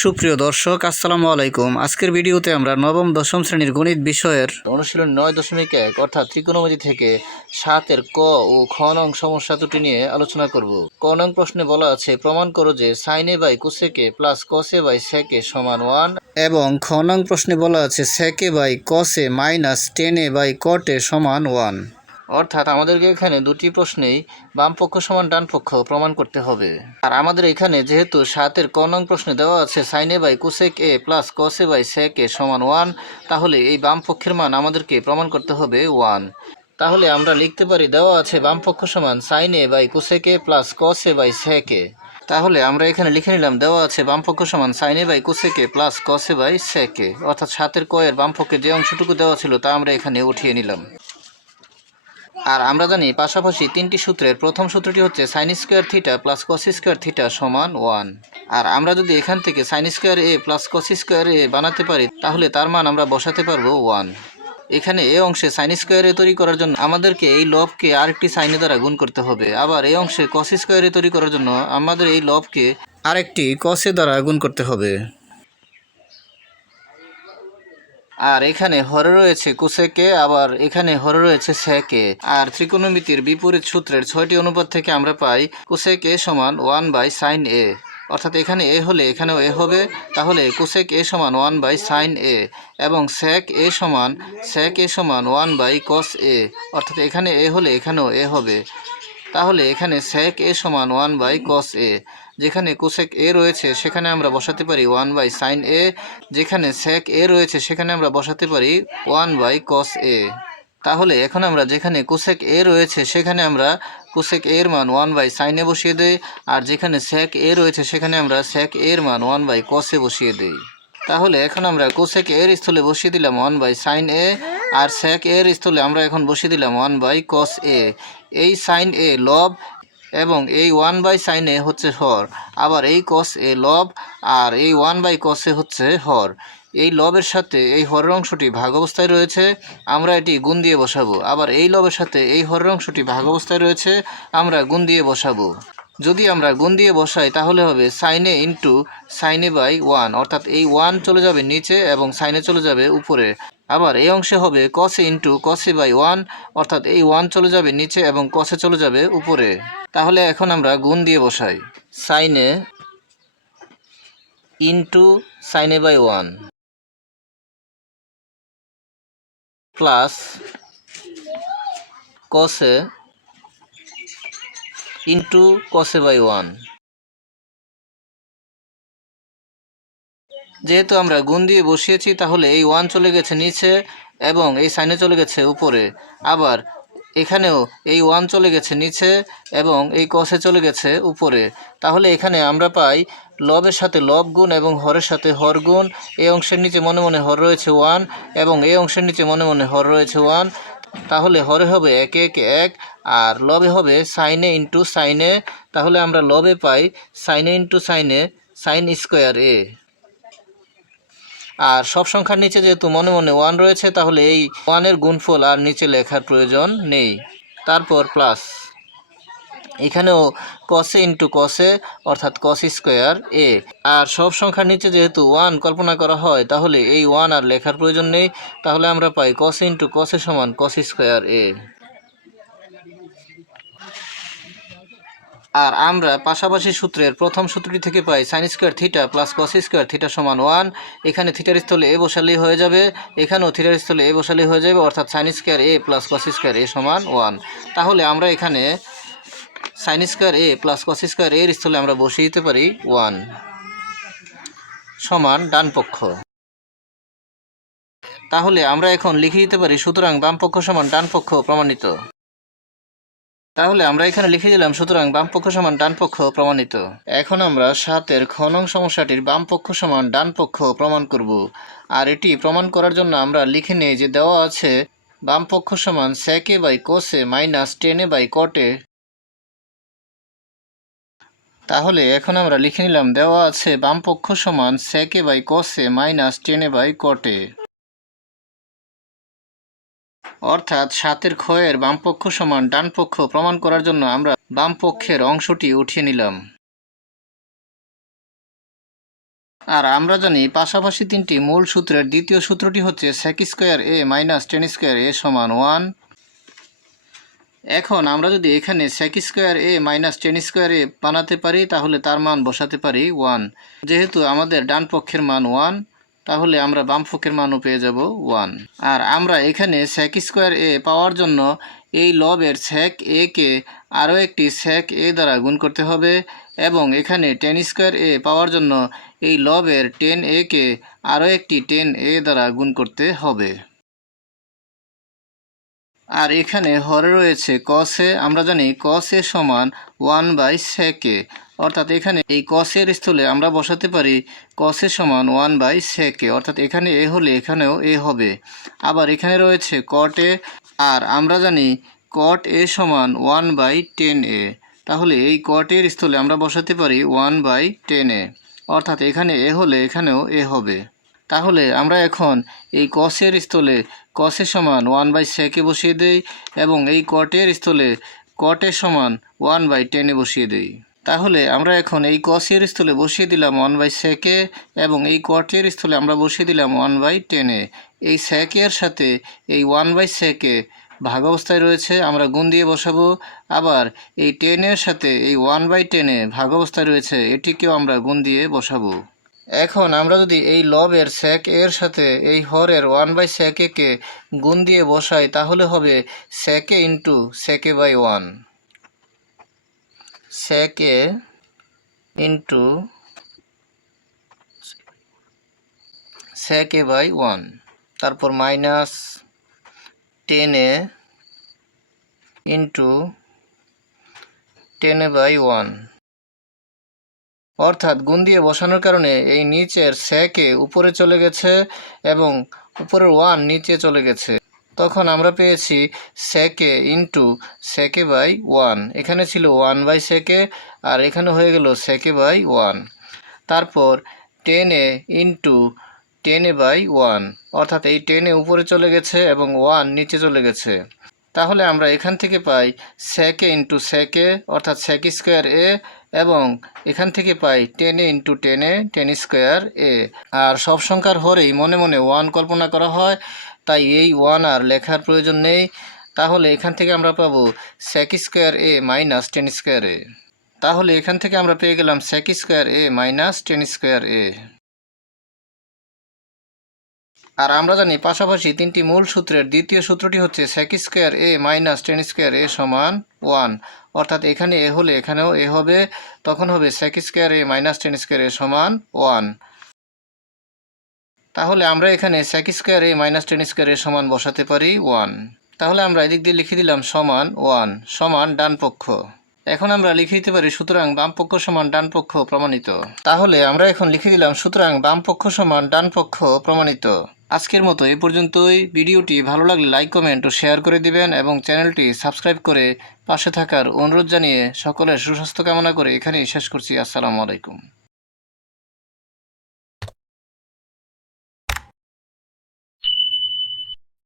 সুপ্রিয় দর্শক, আসসালামু আলাইকুম। আজকের ভিডিওতে আমরা নবম দশম শ্রেণীর গণিত বিষয়ের অনুশীলন 9.1 অর্থাৎ ত্রিকোণমিতি থেকে 7-এর ক ও খ নং সমস্যা দুটি নিয়ে আলোচনা করব। ক নং প্রশ্নে বলা আছে, প্রমাণ করো যে sine A by cosec A plus cos A by sec A সমান 1। এবং খ নং প্রশ্নে বলা আছে সেকে বাই কসে মাইনাস টেনে বাই কটে সমান 1। অর্থাৎ আমাদেরকে এখানে দুটি প্রশ্নেই বাম পক্ষ সমান ডান পক্ষ প্রমাণ করতে হবে। আর আমাদের এখানে যেহেতু 7-এর ক নং প্রশ্নে দেওয়া আছে sine A by cosec A plus cos A by sec A সমান 1, তাহলে এই বাম পক্ষের মান আমাদেরকে প্রমাণ করতে হবে 1। তাহলে আমরা লিখতে পারি দেওয়া আছে বাম পক্ষ সমান sine A by cosec A plus cos A by sec A. তাহলে আমরা এখানে লিখে নিলাম দেওয়া আছে বাম পক্ষ সমান sine A by cosec A plus cos A by sec A. অর্থাৎ 7-এর ক এর বাম পক্ষে যে অংশটুকু দেওয়া ছিল তা আমরা এখানে উঠিয়ে নিলাম। আর আমরা জানি পাশাপাশি তিনটি সূত্রের প্রথম সূত্রটি হচ্ছে sign square theta plus cos square theta সমান 1। আর আমরা যদি এখান থেকে সাইন স্কোয়ার এ প্লাস কস স্কোয়ার এ বানাতে পারি তাহলে তার মান আমরা বসাতে পারবো 1। এখানে এই অংশে সাইন স্কোয়ার এ তৈরি করার জন্য আমাদেরকে এই লবকে আরেকটি সাইনের দ্বারা গুণ করতে হবে। আবার এই অংশে কস স্কোয়ার এ তৈরি করার জন্য আমাদের এই লবকে আরেকটি কসে দ্বারা গুণ করতে হবে। আর এখানে হরে রয়েছে কোসেকে, আবার এখানে হরে রয়েছে সেকে। আর ত্রিকোণমিতির বিপরীত সূত্রের 6টি অনুপাত থেকে আমরা পাই কোসেক এ সমান 1 বাই সাইন এ। অর্থাৎ এখানে এ হলে এখানেও এ হবে, তাহলে কোসেক এ সমান 1 বাই সাইন এ এবং সেক এ সমান 1 বাই কস এ। অর্থাৎ এখানে এ হলে এখানেও এ হবে, তাহলে এখানে সেক এ সমান 1 বাই কস এ। যেখানে কোসেক এ রয়েছে সেখানে আমরা বসাতে পারি 1 বাই সাইন এ, যেখানে সেক এ রয়েছে সেখানে আমরা বসাতে পারি 1 বাই কস এ। তাহলে এখন আমরা যেখানে কোসেক এ রয়েছে সেখানে আমরা কোসেক এর মান 1 বাই সাইন এ বসিয়ে দেই, আর যেখানে সেক এ রয়েছে সেখানে আমরা সেক এর মান 1 বাই কস এ বসিয়ে দেই। তাহলে এখন আমরা কোসেক এর স্থলে বসিয়ে দিলাম 1 বাই সাইন এ, আর সেক এর স্থলে আমরা এখন বসিয়ে দিলাম 1 বাই কস এ। এই সাইন এ লব এবং এই 1 বাই সাইন এ হচ্ছে হর, আবার এই কস এ লব আর এই 1 বাই কস এ হচ্ছে হর। এই লবের সাথে এই হরের অংশটি ভাগ অবস্থায় রয়েছে, আমরা এটি গুণ দিয়ে বসাবো। আবার এই লবের সাথে এই হরের অংশটি ভাগ অবস্থায় রয়েছে, আমরা গুণ দিয়ে বসাবো। যদি আমরা গুণ দিয়ে বসাই তাহলে হবে sine A into sine A by 1, অর্থাৎ এই 1 চলে যাবে নিচে এবং সাইনে চলে যাবে উপরে। আবার এই অংশে হবে কস A into cos A by 1, অর্থাৎ এই 1 চলে যাবে নিচে এবং কসে চলে যাবে উপরে। তাহলে এখন আমরা গুণ দিয়ে বসাই sine A into sine A by 1 plus cos A into cos A by 1। যেহেতু আমরা গুণ দিয়ে বসিয়েছি তাহলে এই 1 চলে গেছে নিচে এবং এই সাইনে চলে গেছে উপরে। আবার এখানেও এই 1 চলে গেছে নিচে এবং এই কসে চলে গেছে উপরে। তাহলে এখানে আমরা পাই লবের সাথে লব গুণ এবং হরের সাথে হর গুণ। এই অংশের নিচে মনে মনে হর রয়েছে 1 এবং এই অংশের নিচে মনে মনে হর রয়েছে 1। তাহলে হরে হবে 1 1 1 আর লবে হবে সাইনে ইন্টু সাইনে। তাহলে আমরা লবে পাই সাইনে ইন্টু সাইনে সাইন স্কোয়ার এ। আর সব সংখ্যার নিচে যেহেতু মনে মনে 1 রয়েছে তাহলে এই 1-এর গুণফল আর নিচে লেখার প্রয়োজন নেই। তারপর প্লাস এখানেও কসে ইন্টু কসে অর্থাৎ কস স্কোয়ার এ। আর সব সংখ্যার নিচে যেহেতু 1 কল্পনা করা হয় তাহলে এই 1 আর লেখার প্রয়োজন নেই। তাহলে আমরা পাই কসে ইন্টু কসে সমান কস স্কোয়ার এ। আর আমরা পাশাপাশি সূত্রের প্রথম সূত্রটি থেকে পাই sine square theta plus cos square theta সমান 1। এখানে থিটার স্থলে এ বসালেই হয়ে যাবে, এখানেও থিটার স্থলে এ বসালেই হয়ে যাবে, অর্থাৎ সাইন স্কোয়ার এ প্লাস কস স্কোয়ার এ সমান 1। তাহলে আমরা এখানে সাইন স্কোয়ার এ প্লাস কস স্কোয়ার এর স্থলে আমরা বসিয়ে দিতে পারি 1 সমান ডান পক্ষ। তাহলে আমরা এখন লিখে দিতে পারি সুতরাং বাম পক্ষ সমান ডান পক্ষ প্রমাণিত। তাহলে আমরা এখানে লিখে দিলাম সুতরাং বাম পক্ষ সমান ডান পক্ষ প্রমাণিত। এখন আমরা 7-এর খ নং সমস্যাটির বাম পক্ষ সমান ডান পক্ষ প্রমাণ করব। আর এটি প্রমাণ করার জন্য আমরা লিখে নিই যে দেওয়া আছে বাম পক্ষ সমান সেকে বাই কোসে মাইনাস টেনে বাই কটে। তাহলে এখন আমরা লিখে নিলাম দেওয়া আছে বাম পক্ষ সমান সেকে বাই কোসে মাইনাস টেনে বাই কটে। অর্থাৎ 7-এর খ এর বাম পক্ষ সমান ডান পক্ষ প্রমাণ করার জন্য আমরা বাম পক্ষের অংশটি উঠিয়ে নিলাম। আর আমরা জানি পাশাপাশি তিনটি মূল সূত্রের দ্বিতীয় সূত্রটি হচ্ছে sec square a minus tan square a সমান 1। এখন আমরা যদি এখানে sec square a minus tan square a বানাতে পারি তাহলে তার মান বসাতে পারি 1। যেহেতু আমাদের ডান পক্ষের মান 1, তাহলে আমরা বাম পক্ষের মানও পেয়ে যাব 1। আর আমরা এখানে sec স্কোয়ার a পাওয়ার জন্য এই লবের sec a কে আরও একটি sec a দ্বারা গুণ করতে হবে, এবং এখানে tan স্কোয়ার a পাওয়ার জন্য এই লবের tan a কে আরও একটি tan a দ্বারা গুণ করতে হবে। আর এখানে হরে রয়েছে cos a। আমরা জানি cos a সমান 1/sec a, অর্থাৎ এখানে এই cos এর স্থলে আমরা বসাতে পারি cos a সমান 1/sec a, অর্থাৎ এখানে a হলে এখানেও a হবে। আবার এখানে রয়েছে cot a, আর আমরা জানি cot a সমান 1/tan a, তাহলে এই cot এর স্থলে আমরা বসাতে পারি 1/tan a, অর্থাৎ এখানে a হলে এখানেও a হবে। তাহলে আমরা এখন এই cos এর স্থলে cos a সমান 1/sec a বসিয়ে দেই, এবং এই cot এর স্থলে cot a সমান 1/tan a বসিয়ে দেই। তাহলে আমরা এখন এই cos এর স্থলে বসিয়ে দিলাম 1/sec a, এবং এই cot এর স্থলে আমরা বসিয়ে দিলাম 1/tan a। এই sec a এর সাথে এই 1/sec a ভাগ অবস্থায় রয়েছে, আমরা গুণ দিয়ে বসাবো। আবার এই tan এর সাথে এই 1/tan a ভাগ অবস্থায় রয়েছে, এটিকেও আমরা গুণ দিয়ে বসাবো। এখন আমরা যদি এই লবের sec a এর সাথে এই হরের 1/sec a কে গুণ দিয়ে বসাই তাহলে হবে sec a into sec a by 1, sec a into sec a by 1, তারপর minus tan a into tan a by 1, অর্থাৎ গুণ দিয়ে বসানোর কারণে এই নিচের sec a উপরে চলে গেছে এবং উপরের 1 নিচে চলে গেছে। তখন আমরা পেয়েছি sec a into sec a by 1, এখানে ছিল 1/sec a আর এখানে হয়ে গেল sec a বাই 1। তারপর tan a into tan a by 1, অর্থাৎ এই tan a উপরে চলে গেছে এবং 1 নিচে চলে গেছে। তাহলে আমরা এখান থেকে পাই sec a into sec a, অর্থাৎ sec স্কোয়ার a, এবং এখান থেকে পাই tan a into tan a tan square a। আর সব সংখ্যার হরেই মনে মনে 1 কল্পনা করা হয়, তাই এই 1 আর লেখার প্রয়োজন নেই। তাহলে এখান থেকে আমরা পাবো sec square a minus tan square a। তাহলে এখান থেকে আমরা পেয়ে গেলাম sec square a minus tan square a। আর আমরা জানি পাশাপাশি তিনটি মূল সূত্রের দ্বিতীয় সূত্রটি হচ্ছে sec square a minus tan square a সমান 1, অর্থাৎ এখানে a হলে এখানেও a হবে, তখন হবে sec square a minus tan square a সমান 1। তাহলে আমরা এখানে sec square a minus tan square a সমান বসাতে পারি 1। তাহলে আমরা এদিক দিয়ে লিখে দিলাম সমান 1 সমান ডান পক্ষ। এখন আমরা লিখে দিতে পারি সুতরাং বাম পক্ষ সমান ডান পক্ষ প্রমাণিত। তাহলে আমরা এখন লিখে দিলাম সুতরাং বাম পক্ষ সমান ডান পক্ষ প্রমাণিত। আজকের মতো এই পর্যন্তই। ভিডিওটি ভালো লাগলে লাইক কমেন্ট ও শেয়ার করে দিবেন, এবং চ্যানেলটি সাবস্ক্রাইব করে পাশে থাকার অনুরোধ জানিয়ে সকলের সুস্বাস্থ্য কামনা করে এখানেই শেষ করছি। আসসালামু আলাইকুম।